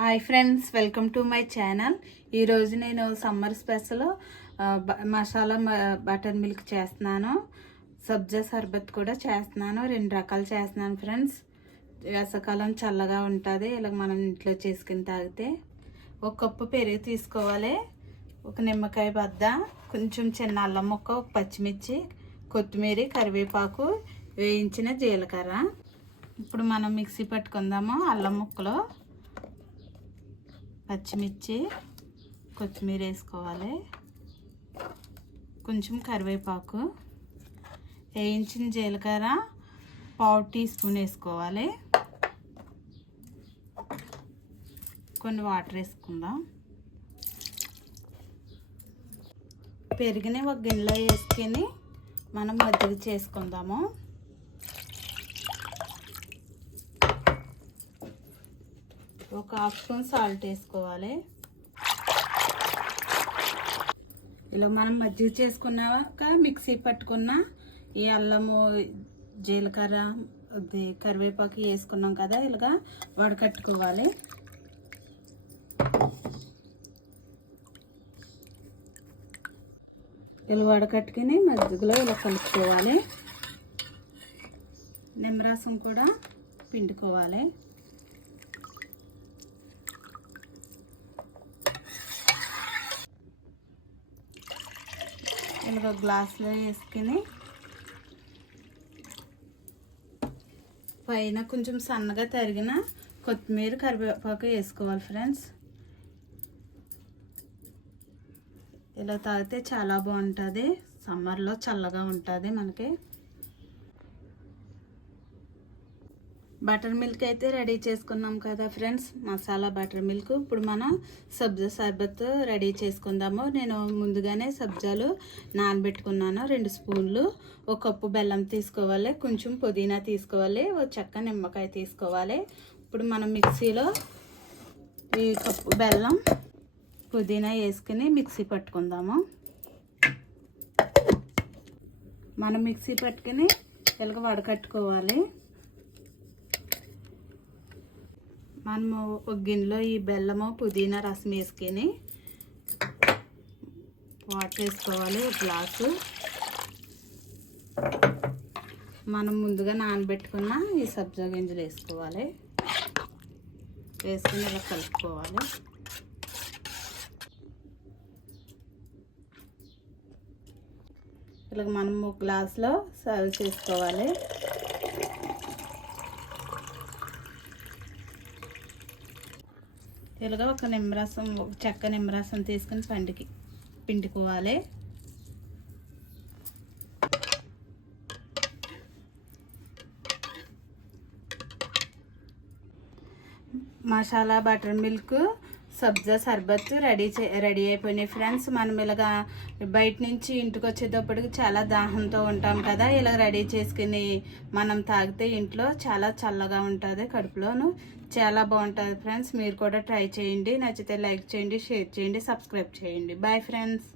Hi friends, welcome to my channel. ఈరోజు నేను summer special masala butter milk చేస్తున్నాను. సబ్జా సర్బత్ కూడా చేస్తున్నాను. 2 రకాలు చేస్తున్నాను ఫ్రెండ్స్. వేసవకాలం చల్లగా ఉంటుంది, ఇలా మనం ఇంట్లో చేసుకుని తాగితే. 1 కప్పు పెరుగు తీసుకోవాలి, 1 నిమ్మకాయ బద్ద, కొంచెం చిన్న అల్లం ముక్క, 1 పచ్చిమిర్చి, కొత్తిమీర, కరివేపాకు, వేయించిన జీలకర్ర. ఇప్పుడు మనం మిక్సీ పట్టుకుందాము. అల్లం ముక్కలు, పచ్చిమిర్చి, కొత్తిమీర వేసుకోవాలి, కొంచెం కరివేపాకు, వేయించిన జీలకర్ర 1/2 టీ స్పూన్ వేసుకోవాలి. కొన్ని వాటర్ వేసుకుందాం. పెరుగుని 1 గిన్నెలో వేసుకొని మనం మజ్జిగ చేసుకుందాము. ఒక 1/2 స్పూన్ సాల్ట్ వేసుకోవాలి. ఇలా మనం మజ్జిగ చేసుకున్నాక మిక్సీ పట్టుకున్న ఈ అల్లము, జీలకర్ర, కరివేపాకు వేసుకున్నాం కదా, ఇలాగా వడకట్టుకోవాలి. ఇలా వడకట్టుకుని మజ్జిగలో ఇలా కలుపుకోవాలి. నిమ్మరసం కూడా పిండుకోవాలి. ఇలా గ్లాసులో వేసుకుని పైన కొంచెం సన్నగా తరిగిన కొత్తిమీర, కరివేపాకు వేసుకోవాలి ఫ్రెండ్స్. ఇలా తాగితే చాలా బాగుంటుంది. సమ్మర్లో చల్లగా ఉంటుంది మనకి. బటర్ మిల్క్ అయితే రెడీ చేసుకున్నాం కదా ఫ్రెండ్స్, మసాలా బటర్ మిల్క్. ఇప్పుడు మనం సబ్జా సర్బత్ రెడీ చేసుకుందాము. నేను ముందుగానే సబ్జాలు నానబెట్టుకున్నాను. 2 స్పూన్లు, 1 కప్పు బెల్లం తీసుకోవాలి, కొంచెం పుదీనా తీసుకోవాలి, 1 చెక్క నిమ్మకాయ తీసుకోవాలి. ఇప్పుడు మనం మిక్సీలో ఈ కప్పు బెల్లం, పుదీనా వేసుకుని మిక్సీ పట్టుకుందాము. మనం మిక్సీ పట్టుకుని ఇలాగ వడకట్టుకోవాలి. మనము 1 గిన్నెలో ఈ బెల్లము, పుదీనా రసం వేసుకొని వాటర్ వేసుకోవాలి. 1 గ్లాసు మనం ముందుగా నానబెట్టుకున్న ఈ సబ్జా గింజలు వేసుకోవాలి. వేసుకుని ఇలా కలుపుకోవాలి. ఇలాగ మనం 1 గ్లాసులో సర్వ్ చేసుకోవాలి. ఇలాగా 1 నిమ్మరసం, 1 చెక్క నిమ్మరసం తీసుకుని పిండుకోవాలి. మసాలా బటర్ మిల్క్, సబ్జా సర్బత్ రెడీ అయిపోయినాయి ఫ్రెండ్స్. మనం ఇలాగా బయట నుంచి ఇంటికి వచ్చేటప్పటికి చాలా దాహంతో ఉంటాం కదా, ఇలా రెడీ చేసుకుని మనం తాగితే ఇంట్లో చాలా చల్లగా ఉంటుంది కడుపులోను. చాలా బాగుంటుంది ఫ్రెండ్స్. మీరు కూడా ట్రై చేయండి. నచ్చితే లైక్ చేయండి, షేర్ చేయండి, సబ్స్క్రైబ్ చేయండి. Bye friends.